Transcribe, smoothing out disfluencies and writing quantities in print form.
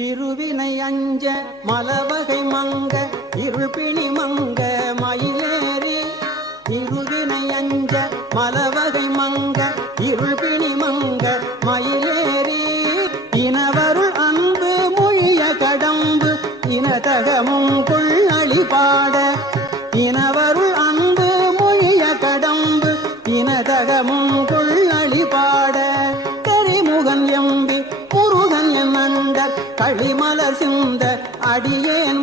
இருவினை அஞ்ச மலவகை மங்க இருள்பிணி மங்க மயிலேறி இருவினை அஞ்ச மலவகை மங்க இருள்பிணி மங்க மயிலேறி இனவருள் அன்பு மொழிய கடம்பு இனதகமும் கொள்ளளி பாட இனவருள் அன்பு மொழிய கடம்பு இனதகமும் கொள்ளளி பாட கரிமுகன் எம்பி முருகன் என் அண்டர் களிமலர் சிந்த அடியேன்